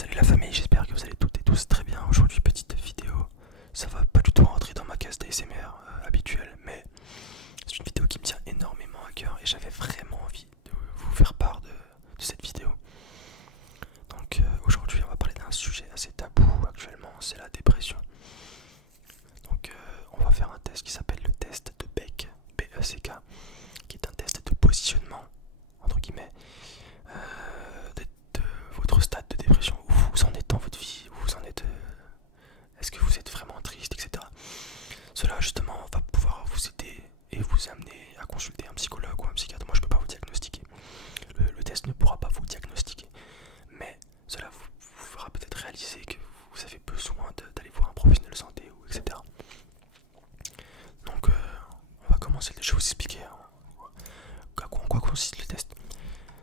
Salut la famille, j'espère que vous allez toutes et tous très bien. Aujourd'hui, petite vidéo. Ça va pas du tout rentrer dans ma case d'ASMR habituelle, mais c'est une vidéo qui me tient énormément à cœur et j'avais vraiment envie de vous faire part de cette vidéo. Donc aujourd'hui, on va parler d'un sujet assez tabou actuellement, c'est la dépression. Donc on va faire un test qui s'appelle le test de Beck, B-E-C-K, qui est un test de positionnement, entre guillemets, de votre stade de dépression, où vous en êtes dans votre vie, où vous en êtes, est-ce que vous êtes vraiment triste, etc. Cela justement va pouvoir vous aider et vous amener à consulter un psychologue ou un psychiatre. Moi je peux pas vous diagnostiquer, le test ne pourra pas vous diagnostiquer, mais cela vous fera peut-être réaliser que vous avez besoin d'aller voir un professionnel de santé, ou etc. Donc on va commencer, je vais vous expliquer en quoi consiste le test.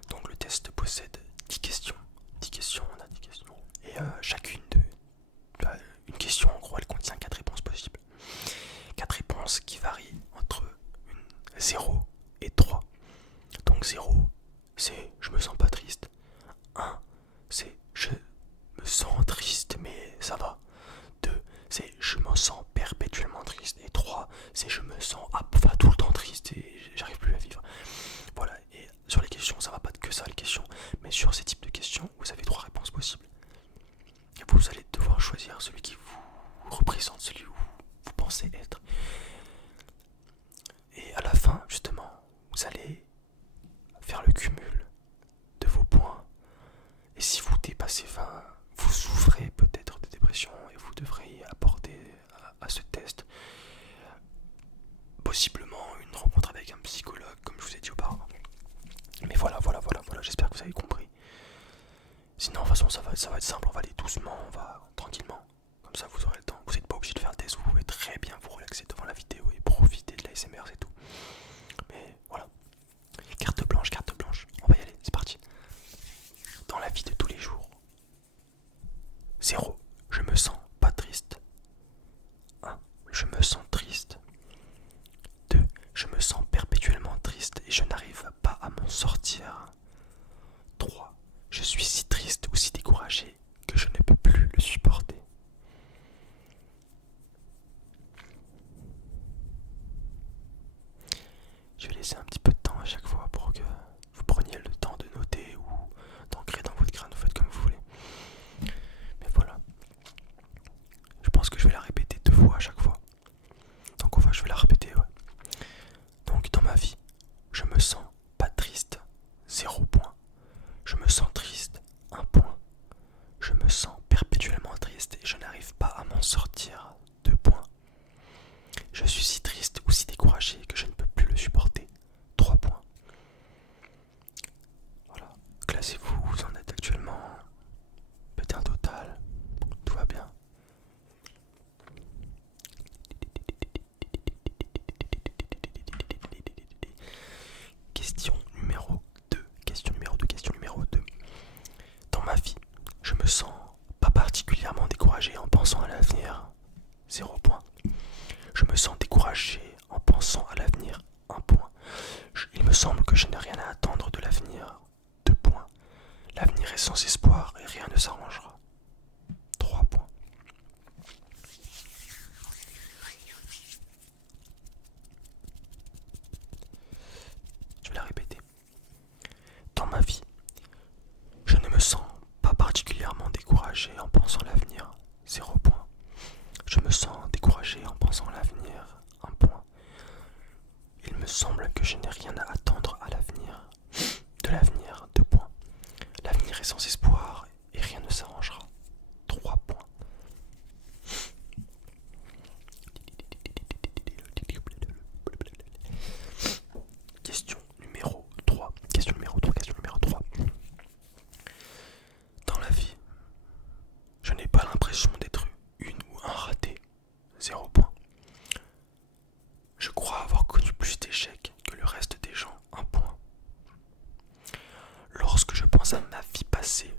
Donc le test possède 10 questions. 10 questions, on a 10 questions. Et chacune une question, en gros, elle contient 4 réponses possibles. 4 réponses qui varient entre 0 et 3. Donc 0, c'est je me sens pas triste. 1, c'est je me sens triste mais ça va. 2, c'est je me sens perpétuellement triste. Et 3, c'est je me sens tout le temps triste et j'arrive plus à vivre. Voilà, et sur les questions, ça va pas que ça les questions, mais sur ces types de questions, vous avez 3 réponses possibles. Et vous allez devoir choisir celui qui vous représente, celui où vous pensez être. Et à la fin, justement, vous allez faire le cumul de vos points. Et si vous dépassez 20, vous souffrez peut-être de dépression et vous devrez apporter à ce test possiblement une rencontre avec un psychologue, comme je vous ai dit auparavant. Mais voilà, j'espère que vous avez compris. Sinon, de toute façon, ça va être simple, on va aller doucement, on va tranquillement. Comme ça, vous aurez le temps. Vous n'êtes pas obligé de faire un test, vous pouvez très bien vous relaxer devant la vidéo et profiter de l'ASMR, c'est tout. Mais voilà. Carte blanche, on va y aller, c'est parti. Dans la vie de tous les jours. 0. Je me sens pas triste. 1. Je me sens triste. 2. Je me sens perpétuellement triste et je n'arrive pas à m'en sortir. 3. Je suis si triste ou si découragé que je ne peux plus le supporter. Je vais laisser un petit peu de temps à chaque fois pour que vous preniez le temps de noter ou d'ancrer dans votre crâne, vous faites comme vous voulez. Mais voilà. Je pense que je vais la répéter 2 fois à chaque fois. Donc je vais la répéter, ouais. Donc dans ma vie, je me sens pas triste, 0 point. Je me sens triste, 1 point. Je me sens perpétuellement triste et je n'arrive pas à m'en sortir, 2 points. Je suis si triste ou si découragé que je ne peux plus le supporter, 3 points. Voilà, classez-vous où vous en êtes actuellement. Faites un total, tout va bien. Question numéro 2. Question numéro 2. Dans ma vie, je me sens pas particulièrement découragé en pensant à l'avenir, 0 point. Je me sens découragé en pensant à l'avenir, 1 point. Il me semble que je n'ai rien à attendre de l'avenir, 2 points. L'avenir est sans espoir et rien ne s'arrangera, 3 points. Je vais la répéter. Dans ma vie, je ne me sens pas particulièrement découragé en pensant à l'avenir, 0 point. Je me sens découragé en pensant à l'avenir, 1 point. Il me semble que je n'ai rien à attendre à l'avenir, de l'avenir, 2 points. L'avenir est sans espoir et rien ne s'arrangera, 3 points. Question numéro 3. Dans la vie, je n'ai pas l'impression d'être une ou un raté, 0 point. Je crois avoir connu plus d'échecs que le reste des gens, 1 point. Lorsque je pense à ma vie passée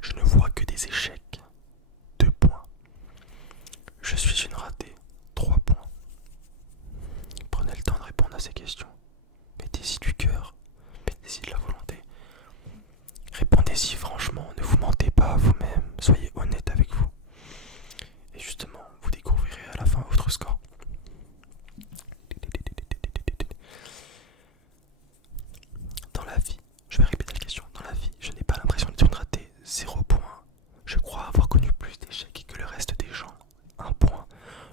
Je crois avoir connu plus d'échecs que le reste des gens. 1 point.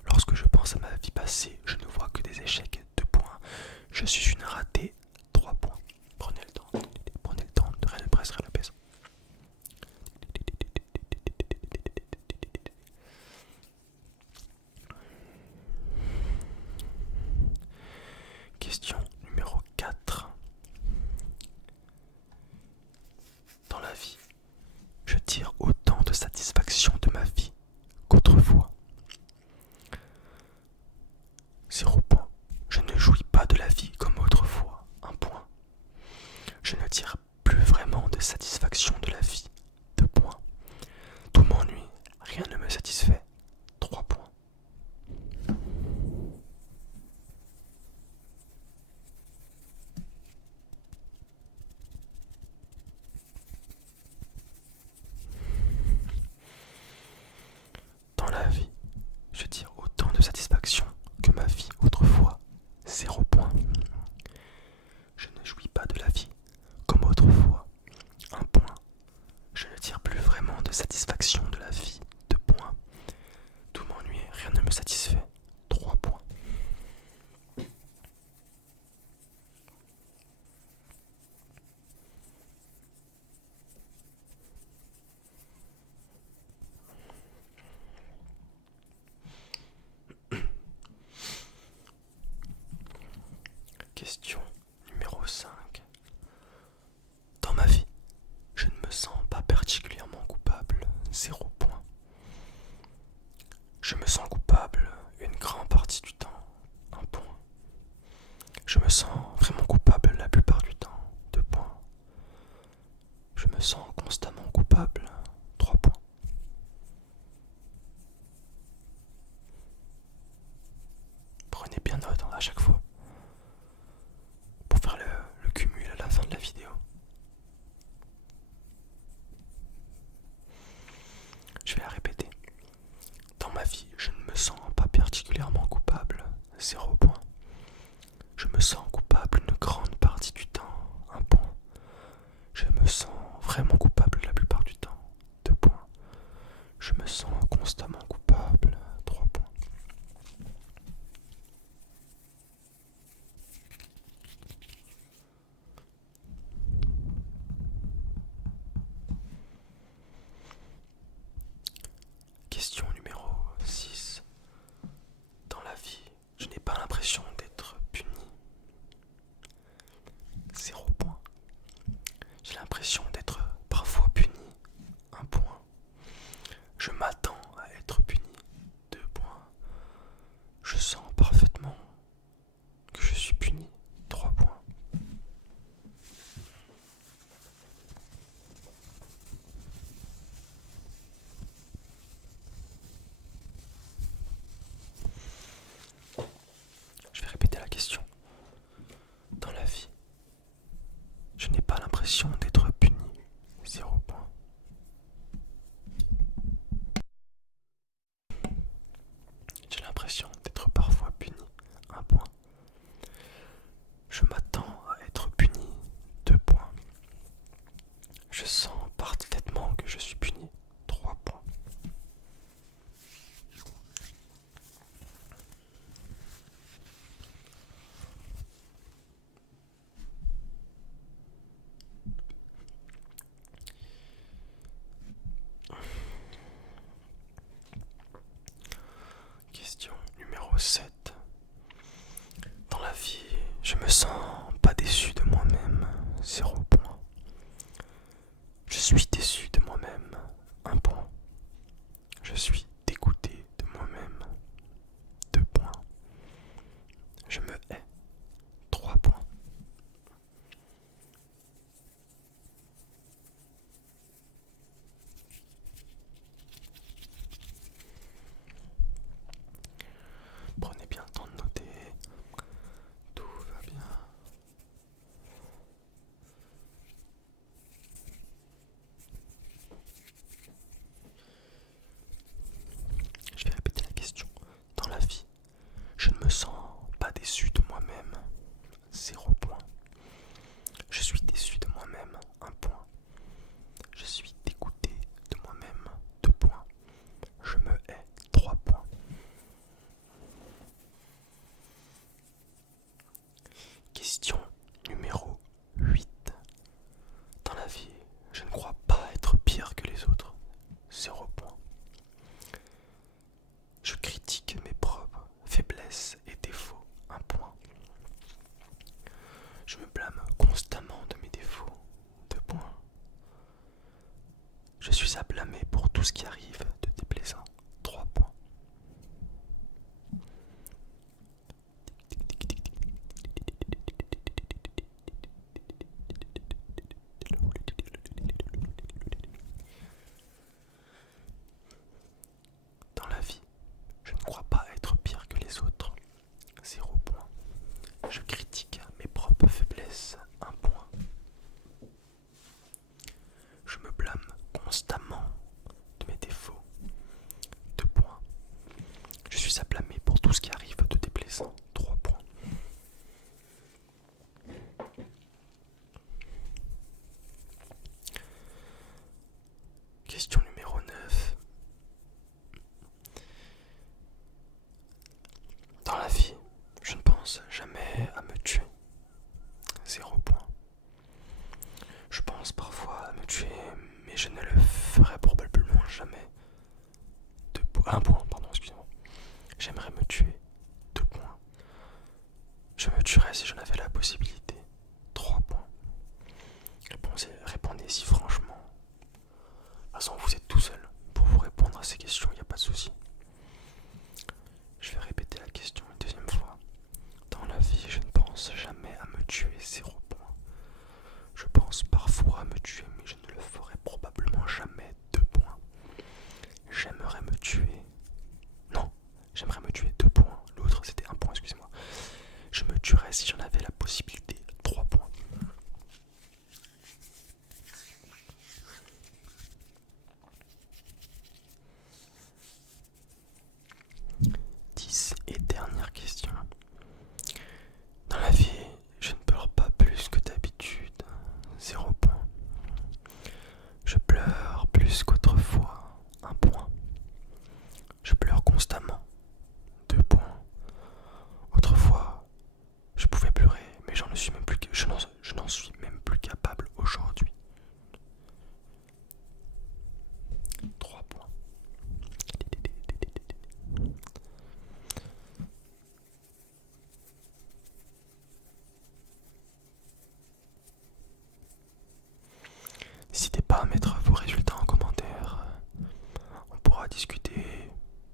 Lorsque je pense à ma vie passée, je ne vois que des échecs. 2 points. Je suis une ratée. 3 points. Prenez le temps. Prenez le temps. Rien ne presse, rien ne pèse. Question numéro 4. Dans la vie, je tire autant de satisfaction de ma vie qu'autrefois. 0 point. Je ne jouis pas de la vie comme autrefois. 1 point. Je ne tire plus vraiment de satisfaction de la vie. 2 points. Tout m'ennuie, rien ne me satisfait. 3 points. Dans la vie, je tire autant de satisfaction que ma vie autrefois. 0 point. Je ne jouis pas de la vie comme autrefois. 1 point. Je ne tire plus vraiment de satisfaction de la vie. 2 points. Tout m'ennuie, rien ne me satisfait. 3 points. Question numéro 5. Dans ma vie, je ne me sens pas particulièrement coupable. 0 point. Je me sens coupable une grande partie du temps. 1 point. Je me sens vraiment coupable la plupart du temps. 2 points. Je me sens constamment coupable. 3 points. Prenez bien note à chaque fois pour faire le cumul à la fin de la vidéo. Je vais la répéter. Dans ma vie, je ne me sens pas particulièrement coupable. 0 point. Je me sens coupable une grande partie du temps. 1 point. Je me sens vraiment coupable la plupart du temps. 2 points. Je me sens constamment coupable. 3 points. Question numéro 6. Dans la vie, je n'ai pas l'impression d'être puni. 0 point. J'ai l'impression d'être parfois puni. 1 point. Je m'attends à être puni. je critique mes propres faiblesses, 1 point. Je me blâme constamment de mes défauts, 2 points. Je suis à blâmer pour tout ce qui arrive de déplaisant, 3 points. Question numéro 9. Dans la vie, je ne pense jamais à me tuer, 0 point. Je pense parfois à me tuer, mais je ne le ferai probablement jamais, 1 point, pardon, excusez-moi. J'aimerais me tuer, 2 points. Je me tuerais si j'en avais la possibilité, 3 points. Répondez si franchement. De toute façon, vous êtes tout seul pour vous répondre à ces questions, il n'y a pas de souci. Je vais répéter la question une deuxième fois. Dans la vie, je ne pense jamais à me tuer, 0 point. Je pense parfois à me tuer, mais je ne le ferai probablement jamais, 2 points. J'aimerais me tuer. Non, j'aimerais me tuer, 2 points. L'autre, c'était 1 point, excusez-moi. Je me tuerais si j'en avais la possibilité, 3 points. Et dernière question. Dans la vie, je ne pleure pas plus que d'habitude, 0 point. Je pleure plus qu'autrefois, 1 point. Je pleure constamment, 2 points. Autrefois, je pouvais pleurer, mais je n'en suis même plus capable aujourd'hui, 3 points. N'hésitez pas à mettre vos résultats en commentaire. On pourra discuter,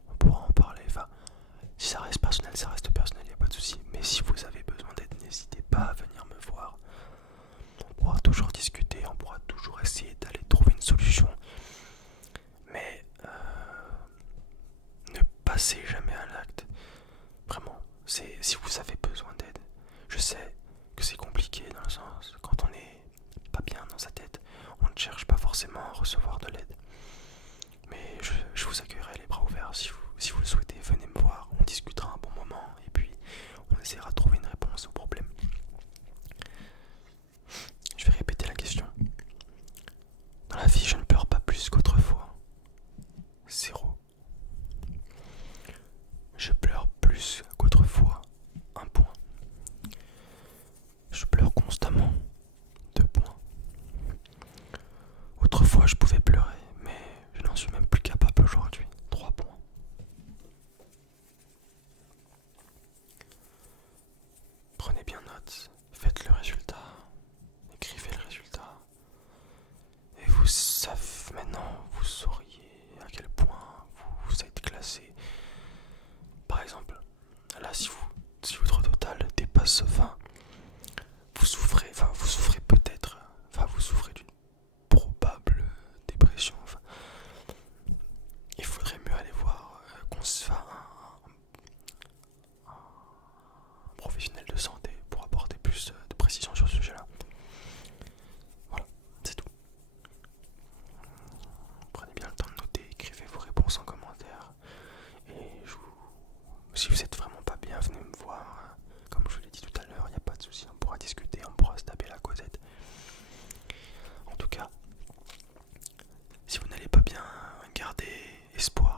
on pourra en parler. Enfin, si ça reste personnel, ça reste personnel, il n'y a pas de souci. Mais si vous avez besoin d'aide, n'hésitez pas à venir me voir. On pourra toujours discuter, on pourra toujours essayer d'aller trouver une solution. Mais ne passez jamais à l'acte. Vraiment, si vous avez besoin d'aide, je sais que c'est compliqué dans le sens, quand on n'est pas bien dans sa tête, on ne cherche pas forcément à recevoir de l'aide. Mais je vous accueillerai les bras ouverts si vous le souhaitez. Venez me voir, on discutera un bon moment et puis on essaiera de trouver une réponse au problème. Je vais répéter la question. Dans la vie, je ne pleure pas plus qu'autrefois, 0. Je pleure plus qu'autrefois, 1 point. Je pleure constamment, 2 points. Autrefois, je pouvais pleurer, mais je n'en suis même plus capable aujourd'hui, 3 points. Prenez bien note, faites le résultat, écrivez le résultat. Et vous savez, maintenant, vous sauriez à quel point vous êtes classé. Par exemple, là, si votre total dépasse 20, vous souffrez peut-être, vous souffrez d'une probable dépression. Il faudrait mieux aller voir un professionnel de santé pour apporter plus de précision sur ce sujet-là. Voilà, c'est tout. Prenez bien le temps de noter, écrivez vos réponses en commentaire. Et si vous êtes vraiment pas bien, venez me voir. Comme je vous l'ai dit tout à l'heure, il n'y a pas de souci, on pourra discuter, on pourra se taper la causette. En tout cas, si vous n'allez pas bien, gardez espoir.